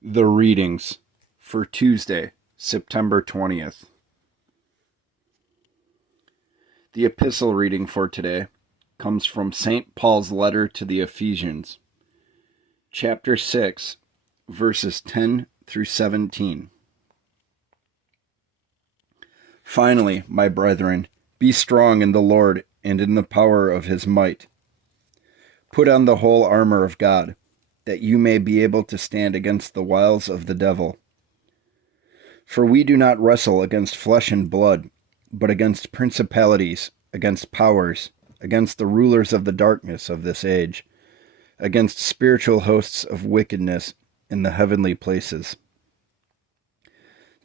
The readings for Tuesday, September 20th. The epistle reading for today comes from St. Paul's letter to the Ephesians, chapter 6, verses 10 through 17. Finally, my brethren, be strong in the Lord and in the power of his might. Put on the whole armor of God, that you may be able to stand against the wiles of the devil. For we do not wrestle against flesh and blood, but against principalities, against powers, against the rulers of the darkness of this age, against spiritual hosts of wickedness in the heavenly places.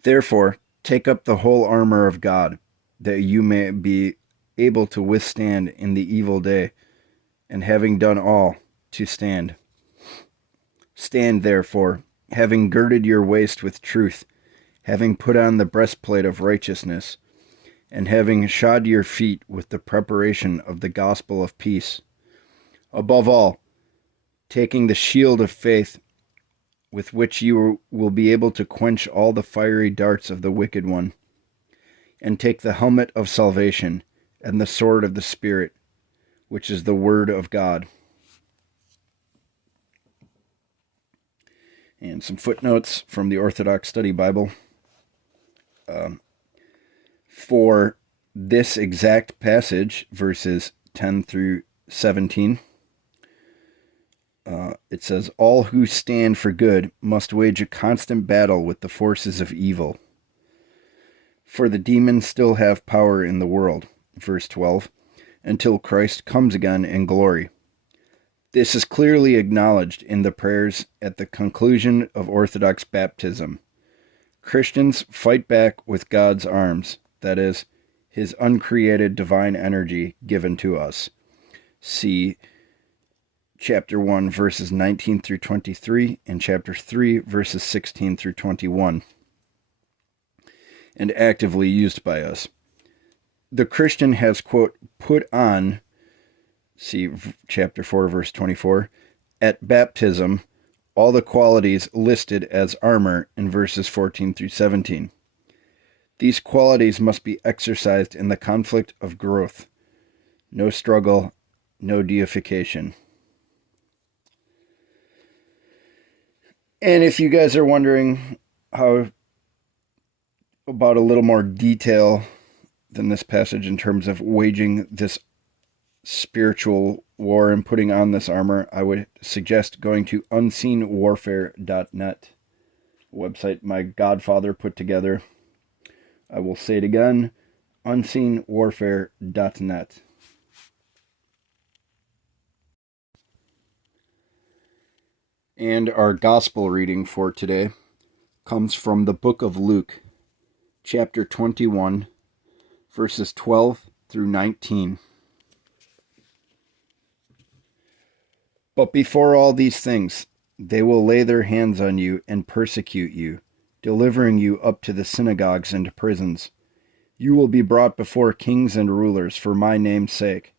Therefore, take up the whole armor of God, that you may be able to withstand in the evil day, and having done all, to stand. Stand therefore, having girded your waist with truth, having put on the breastplate of righteousness, and having shod your feet with the preparation of the gospel of peace. Above all, taking the shield of faith, with which you will be able to quench all the fiery darts of the wicked one, and take the helmet of salvation and the sword of the Spirit, which is the word of God. And some footnotes from the Orthodox Study Bible. For this exact passage, verses 10 through 17, it says, all who stand for good must wage a constant battle with the forces of evil. For the demons still have power in the world, verse 12, until Christ comes again in glory. This is clearly acknowledged in the prayers at the conclusion of Orthodox baptism. Christians fight back with God's arms, that is, his uncreated divine energy given to us. See chapter 1, verses 19 through 23, and chapter 3, verses 16 through 21, and actively used by us. The Christian has, quote, put on, see chapter 4, verse 24, at baptism, all the qualities listed as armor in verses 14 through 17. These qualities must be exercised in the conflict of growth. No struggle, no deification. And if you guys are wondering how about a little more detail than this passage in terms of waging this spiritual war and putting on this armor, I would suggest going to unseenwarfare.net, a website my godfather put together. I will say it again, unseenwarfare.net. And our gospel reading for today comes from the book of Luke, chapter 21, verses 12 through 19. But before all these things, they will lay their hands on you and persecute you, delivering you up to the synagogues and prisons. You will be brought before kings and rulers for my name's sake.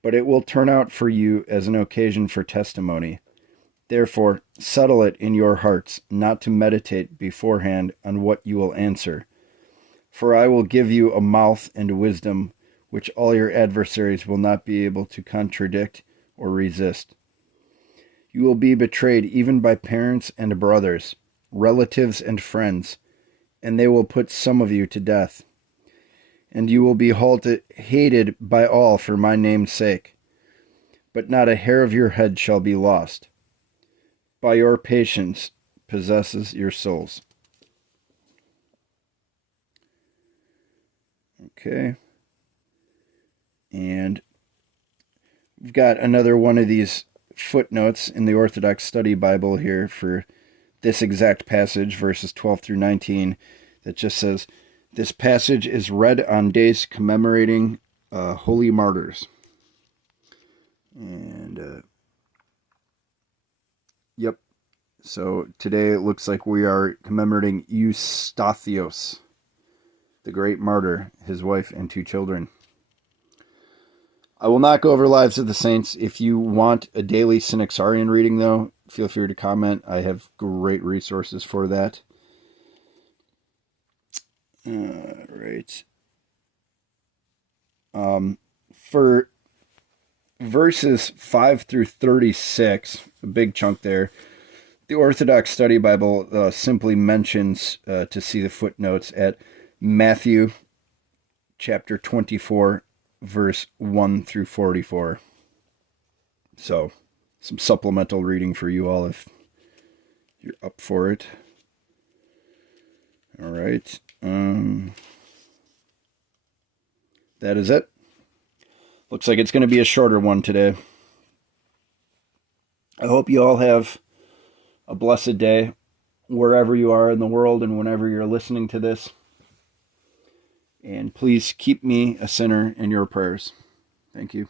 But it will turn out for you as an occasion for testimony. Therefore, settle it in your hearts not to meditate beforehand on what you will answer. For I will give you a mouth and wisdom which all your adversaries will not be able to contradict or resist. You will be betrayed even by parents and brothers, relatives and friends, and they will put some of you to death. And you will be hated by all for my name's sake. But not a hair of your head shall be lost. By your patience possesses your souls. Okay. And we've got another one of these footnotes in the Orthodox Study Bible here for this exact passage, verses 12 through 19, that just says, this passage is read on days commemorating holy martyrs. And, yep. So today it looks like we are commemorating Eustathios, the great martyr, his wife and 2 children. I will not go over Lives of the Saints. If you want a daily Synaxarion reading, though, feel free to comment. I have great resources for that. Right. For verses 5 through 36, a big chunk there, the Orthodox Study Bible simply mentions, to see the footnotes, at Matthew chapter 24, verse 1 through 44. So, some supplemental reading for you all if you're up for it. All right. That is it. Looks like it's going to be a shorter one today. I hope you all have a blessed day wherever you are in the world and whenever you're listening to this. And please keep me, a sinner, in your prayers. Thank you.